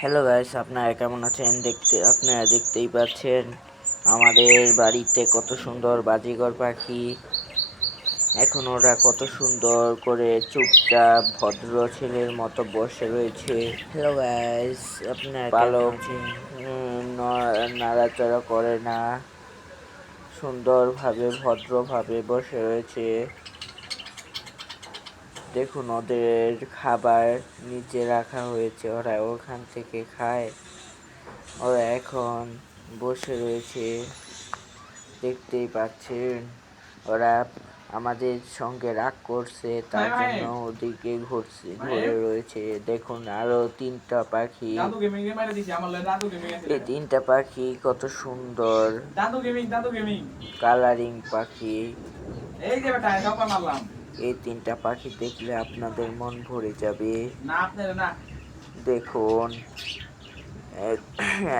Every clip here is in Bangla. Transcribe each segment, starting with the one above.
হ্যালো গাইস আপনারা কেমন আছেন? দেখতে আপনারা দেখতেই পাচ্ছেন আমাদের বাড়িতে কত সুন্দর বাজিগর পাখি। এখন ওরা কত সুন্দর করে চুপচাপ ভদ্র ছেলের মতো বসে রয়েছে। হ্যালো গাইস আপনারা পালক নাড়াচাড়া করে না। সুন্দরভাবে ভদ্রভাবে বসে রয়েছে। দেখুন ওদের খাবার নিচে রাখা হয়েছে। ওরা ওখান থেকে খায়। ওরা এখন বসে রয়েছে। দেখতেই পাচ্ছেন ওরা আমাদের সঙ্গে রাগ করছে তার। জন্য ওদিকে ঘুরছে ঘুরে রয়েছে। দেখুন আরও তিনটা পাখি। এই তিনটা পাখি কত সুন্দর। কালারিং পাখি। এই যে বেটা মারলাম। এই তিনটা পাখি দেখলে আপনাদের মন ভরে যাবে। দেখুন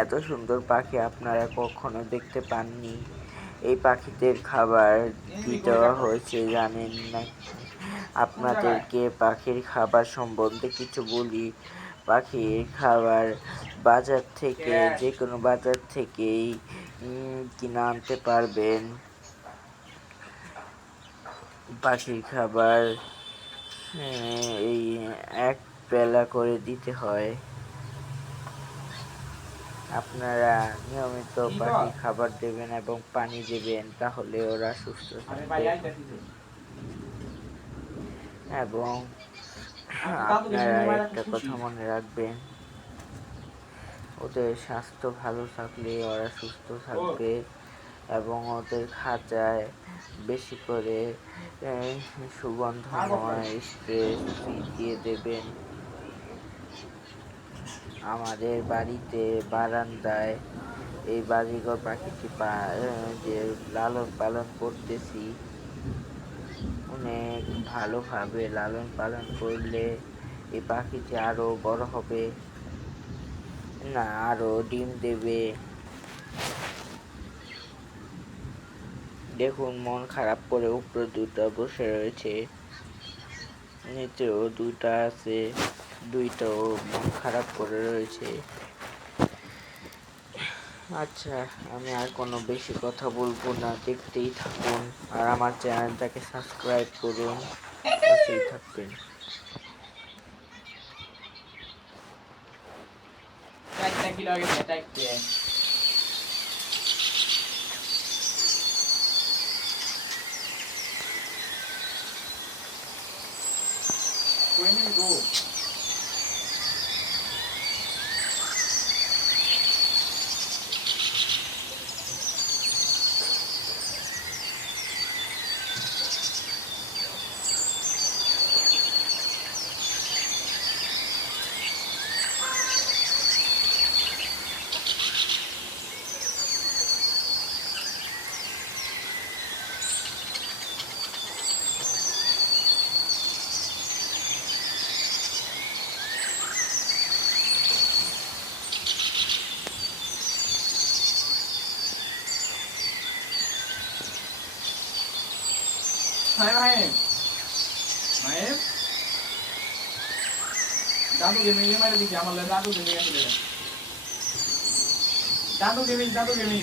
এত সুন্দর পাখি আপনারা কখনো দেখতে পাননি। এই পাখিদের খাবার কি দেওয়া হয়েছে জানেন না? আপনাদেরকে পাখির খাবার সম্বন্ধে কিছু বলি। পাখির খাবার বাজার থেকে যে কোনো বাজার থেকেই কিনে আনতে পারবেন। পাখির খাবার এই এক বেলা করে দিতে হয়। আপনারা নিয়মিত কি পাখি বল? খাবার দেবেন এবং পানি দেবেন তাহলে ওরা সুস্থ থাকবে। এবং আপনারা একটা কথা মনে রাখবেন। ওদের স্বাস্থ্য ভালো থাকলে ওরা সুস্থ থাকবে এবং ওদের খাঁচায় বেশি করে সুগন্ধময় স্প্রে দিয়ে দেবেন। আমাদের বাড়িতে বারান্দায় এই বাজিগর পাখিটি যে লালন পালন করতেছি, অনেক ভালোভাবে লালন পালন করলে এই পাখিটি আরও বড় হবে। না, আরও ডিম দেবে। দেখুন, মন খারাপ করে উপরে দুটো বসে রয়েছে, নিচেও দুইটা আছে, দুইটাও মন খারাপ করে রয়েছে। আচ্ছা আমি আর কোনো বেশি কথা বলব না, দেখতেই থাকুন, আর আমার চ্যানেলটাকে সাবস্ক্রাইব করুন, পাশেই থাকবেন। চারটা কিলো 每年都。গো ভাই ভাই ভাই দাদু গেমিং এ মারা দিছি, আমার লগে দাদু গেমিং আছে দাদু গেমিং দাদু গেমিং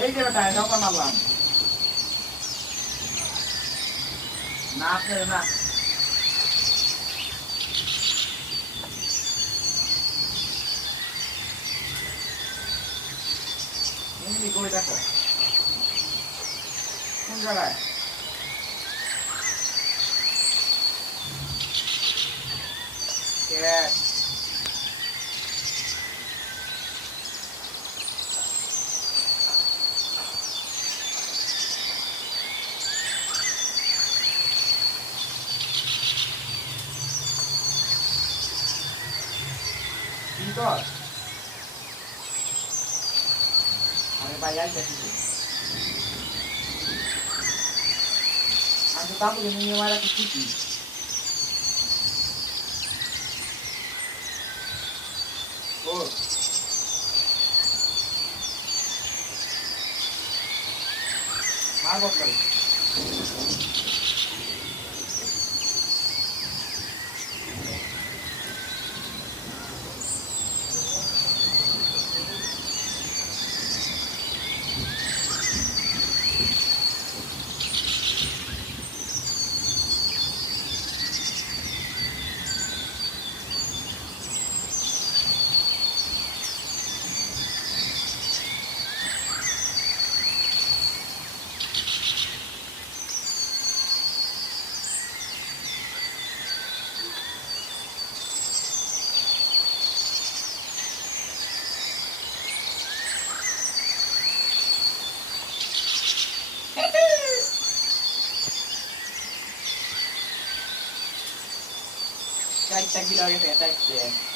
এই যে বেটা মারলাম। না আপনার না। 弄下来。借。听到。安排一下，借出去。tempo que eu não era Oh, Água pra. tag bilangnya saya tag. Yes.